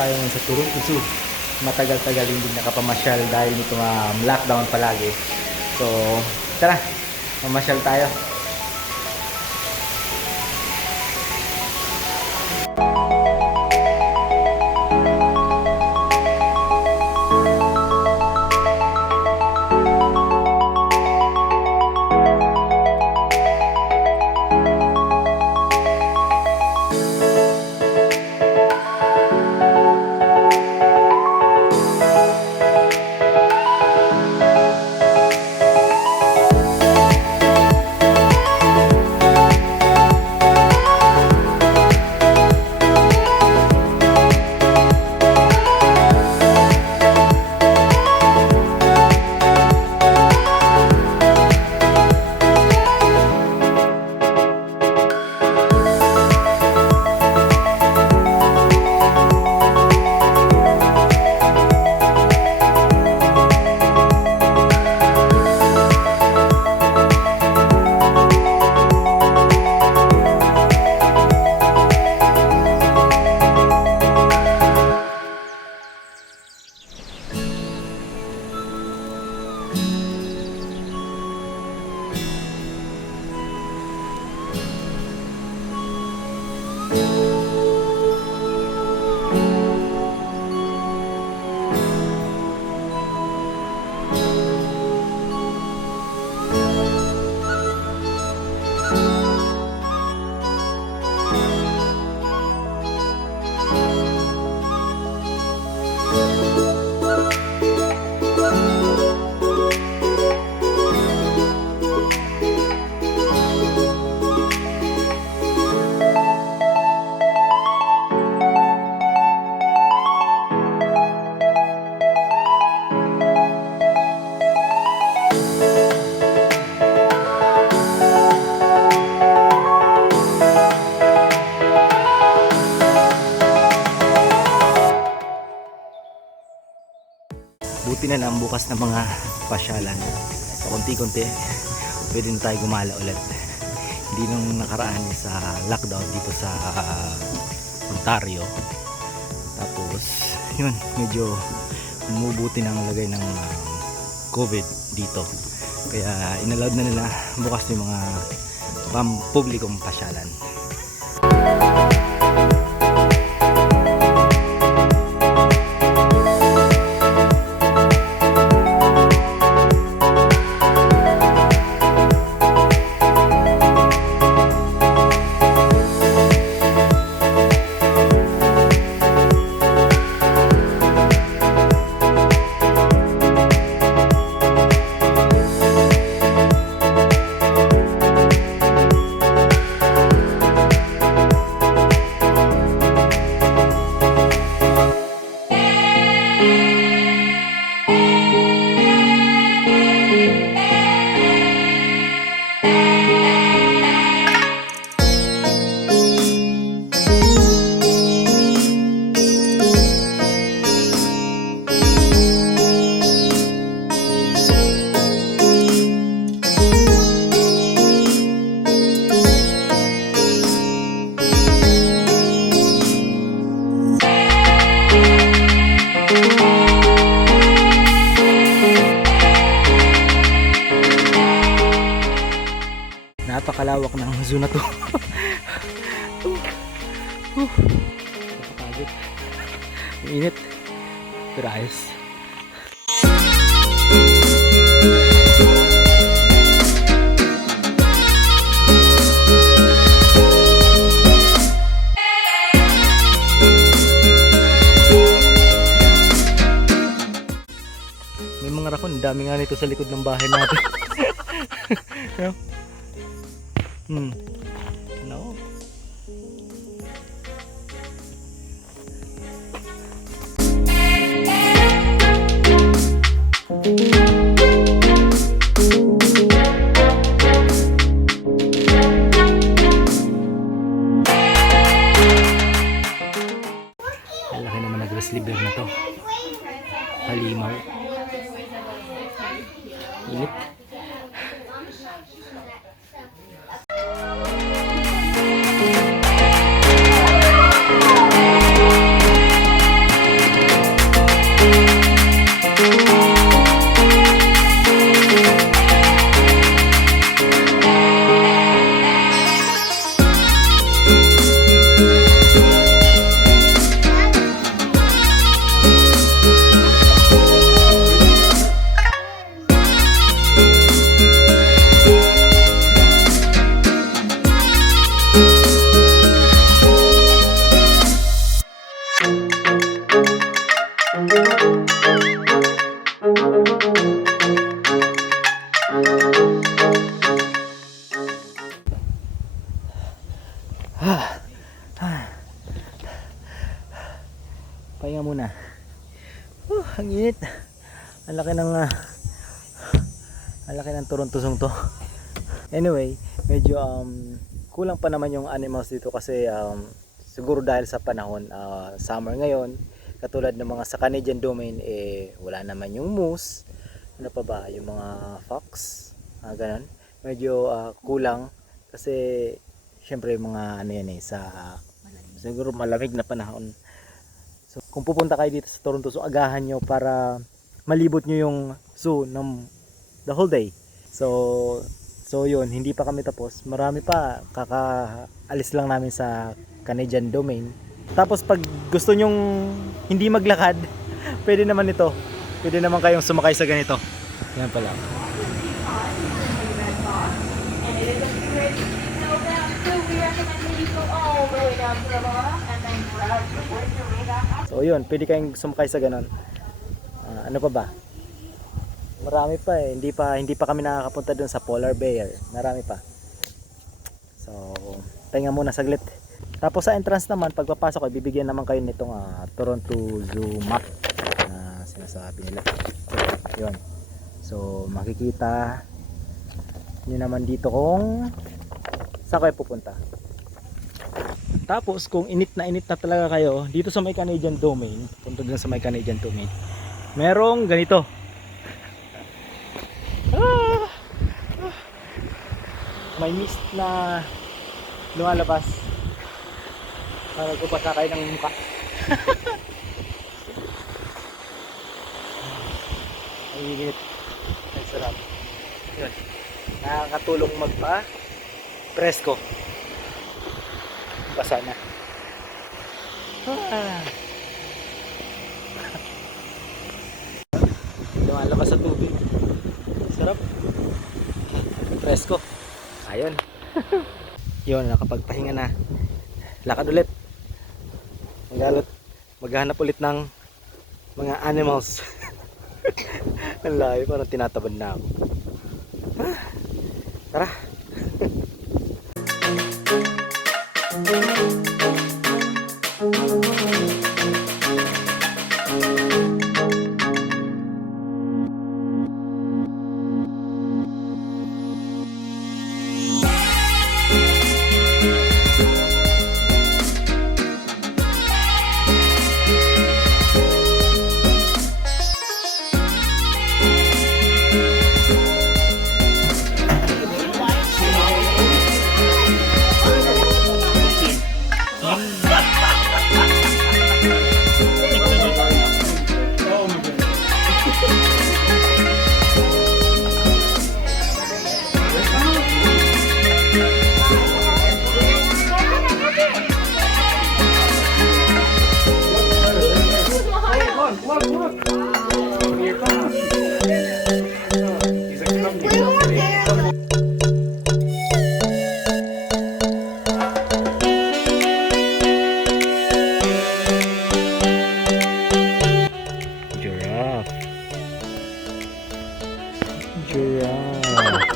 tayo ngayon sa Toronto Zoo. Matagal-tagal hindi nakapamasyal dahil nito lockdown palagi. So, tara, mamasyal tayo. Buti na lang bukas na mga pasyalan. Pakunti-kunti pwede na tayo gumala ulit. Hindi nung nakaraan sa lockdown dito sa Ontario. Tapos yun, medyo bumubuti ng lagay ng COVID dito. Kaya inallowed na nila bukas yung mga publikong pasyalan. Napakalawak ng zoo na to. Napakagod. Init. Pero ayos. May mga rakon. Dami nga nito sa likod ng bahay natin. No. Laki naman na grass liver na to. Halimaw. Init. Pahinga muna. Ang init. Ang laki ng turuntusong to. Anyway, medyo kulang pa naman yung animals dito kasi siguro dahil sa panahon, summer ngayon, katulad ng mga sa Canadian domain, wala naman yung moose. Ano pa ba, yung mga fox, ganun. Medyo kulang kasi syempre mga ano yan sa siguro malamig na panahon. So kung pupunta kayo dito sa Toronto, so agahan nyo para malibot nyo yung zoo ng the whole day. So yun, hindi pa kami tapos. Marami pa, kakaalis lang namin sa Canadian domain. Tapos pag gusto nyong hindi maglakad, pwede naman ito. Pwede naman kayong sumakay sa ganito. Yan pala. So yun, pwede kayong sumakay sa ganon. Ano pa ba? Marami pa hindi pa kami nakakapunta dun sa polar bear. Marami pa. So, pahinga muna saglit. Tapos sa entrance naman, pagpapasok ay bibigyan naman kayo nitong Toronto Zoo map na sinasabi nila. Yun. So, makikita nyo naman dito kung saan kayo pupunta. Tapos kung init na talaga kayo dito sa may Canadian domain, punta dun sa may Canadian domain, merong ganito. May mist na lumalabas para gubasa kayo ng mukha. Ang init. Ang sarap. Yun. Nakakatulong magpa presko. Basa na. Lumalabas sa tubig. Sarap. Presko. Ayun. Yun, nakapagpahinga na. Lakad ulit. Maghanap ulit ng mga animals. Ang layo, parang tinatabad na ako. Tara. Giraffe.